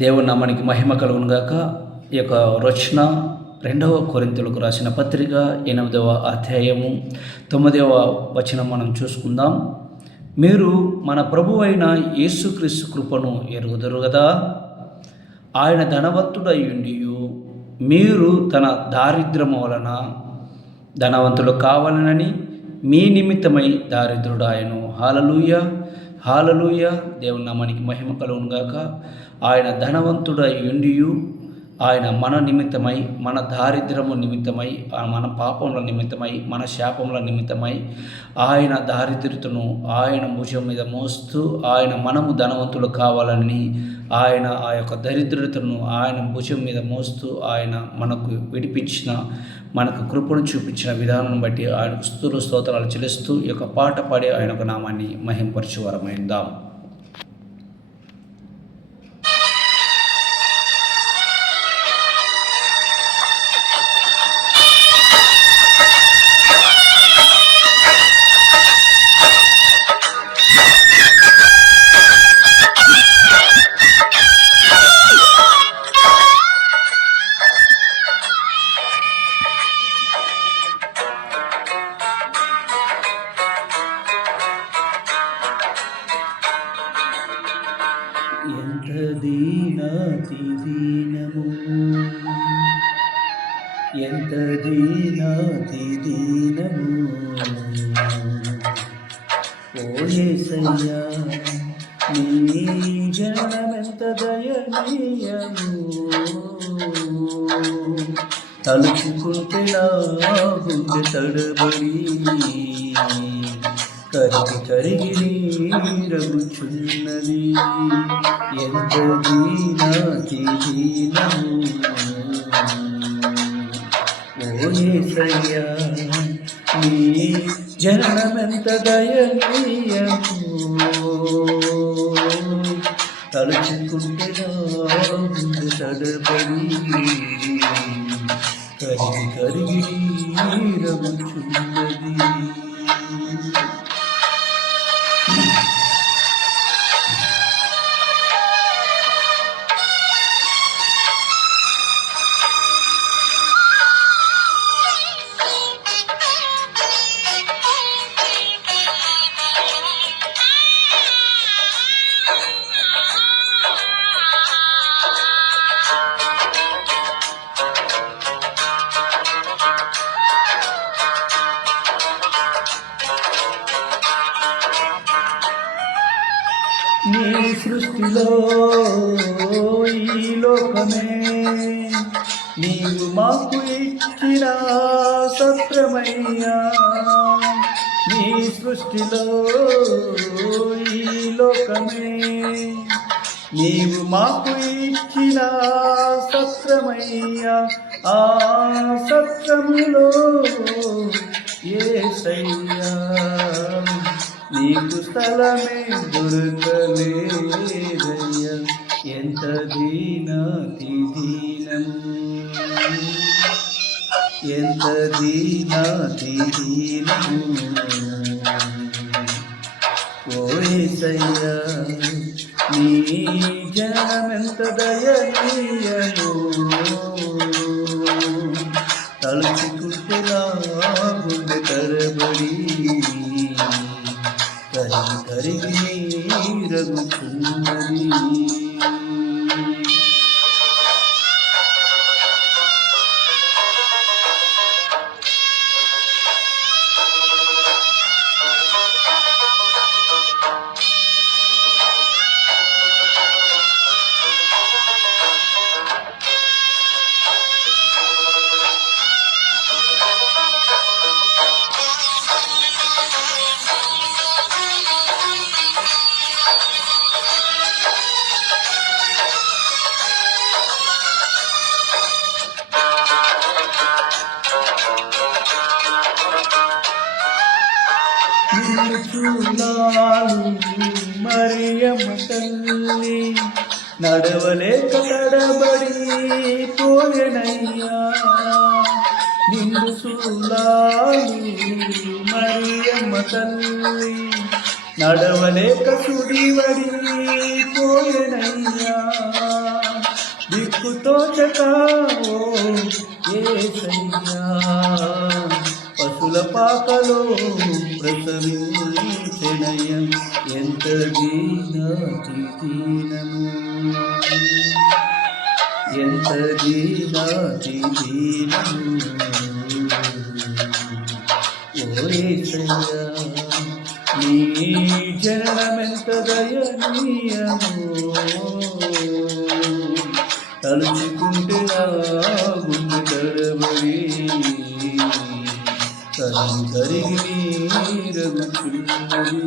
దేవుని నామానికి మహిమ కలుగును గాక. ఈ యొక్క రచన 2వ కొరింథీయులకు రాసిన పత్రిక 8వ అధ్యాయము 9వ వచనం మనం చూసుకుందాం. మీరు మన ప్రభువైన యేసుక్రీస్తు కృపను ఎరుగుదురు గదా. ఆయన ధనవంతుడయ్యుండియు మీరు తన దారిద్ర్యము వలన ధనవంతులు కావాలనని మీ నిమిత్తమై దారిద్రుడాయను. హల్లెలూయా, హల్లెలూయా. దేవుని నామానికి మహిమ కలుగును గాక. ఆయన ధనవంతుడయ్యుండియు ఆయన మన నిమిత్తమై, మన దారిద్ర్యము నిమిత్తమై, మన పాపముల నిమిత్తమై, మన శాపముల నిమిత్తమై ఆయన దారిద్ర్యతను ఆయన భుజం మీద మోస్తూ మనము ధనవంతులు కావాలని ఆయన ఆ యొక్క దరిద్రతను ఆయన భుజం మీద మోస్తూ ఆయన మనకు విడిపించిన, మనకు కృపను చూపించిన విధానం బట్టి ఆయనకు స్తుతులు స్తోత్రాలు చెల్లిస్తూ ఈ యొక్క పాట పాడి ఆయన ఒక నామాన్ని మహింపరచువారమైందాం. ఎంత దీనాతి దీనము, ఎంత దీనాతి దీనము, ఓ యేసయ్యా నీ జననమెంత దయనీయము, తలుచుకుంటే నా గుండె తడబడి కరిగి కరిగి నీరగుచున్నది. ఎంత దీనాతి దీనము, ఓ యేసయ్యా నీ జననమెంత దయనీయము, తలుచుకుంటే నా గుండె తడబడి కరిగి కరిగి నీరగుచున్నది. నీ సృష్టిలో ఈ లోకమే నీవు మాకు ఇచ్చిన సత్రమయ్యా. నీ సృష్టిలో ఈ లోకమే నీవు మాకు ఇచ్చిన సత్రమయ్యా. ఆ సత్రములో యేసయ్యా నీకు స్థలమే దొరకలేదయ్యా. ఎంత దీనాతి దీనము, ఎంత దీనాతి దీనము, ఓ యేసయ్యా నీ జననమెంత దయనీయము, తలుచుకుంటే నా గుండె తడబడి కరిగి కరిగి నీరగుచున్నది. నిన్ను చూడాలు మరియమ్మ తల్లి నడవలేక తడబడి పోయెనయ్యా. నిన్ను చూడాలు మరియమ్మ తల్లి నడవలేక సుడివడి పోయెనయ్యా. దిక్కు తోచక ఓ యేసయ్యా పశుల పాకలో ప్రసవించెనయ్య ఎంత దీనాతి దీనము ఎంత దీనాతి దీనము ఓ యేసయ్యా నీ జననమెంత దయనీయము తలుచుకుంటే నా గుండె తడబడి కరిగి నీరగుచున్నది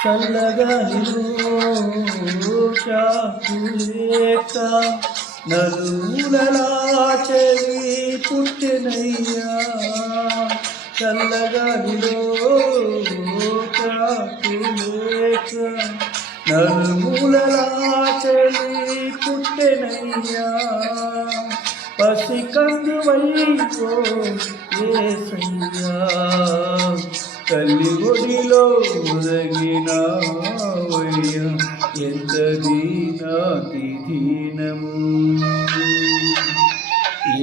చల్లగాలిలో చాకులేక నలుమూలలా చెలి పుట్టినయ్యా చల్లగాలిలో చాకులేక నలుమూలలా చెలి పుట్టినయ్యా పసికందువైపో యేసయ్యా తల్లి ఒడిలో ఉదగినావయ్యా ఎంత దీనాతి దీనము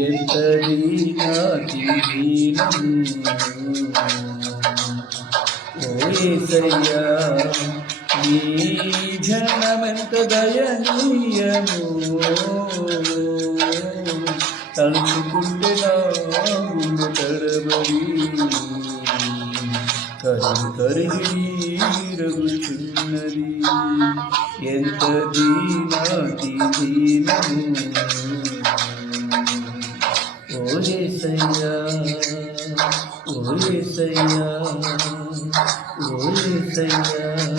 ఎంత దీనాతి దీనము ఓ యేసయ్యా నీ జనమెంత దయనీయము తలుచుకుంటే నా గుండె తడబడి కరిగి నీరగుచున్నది ఎంత దీనాతి దీనము ఓ యేసయ్యా ఓ యేసయ్యా ఓ యేసయ్యా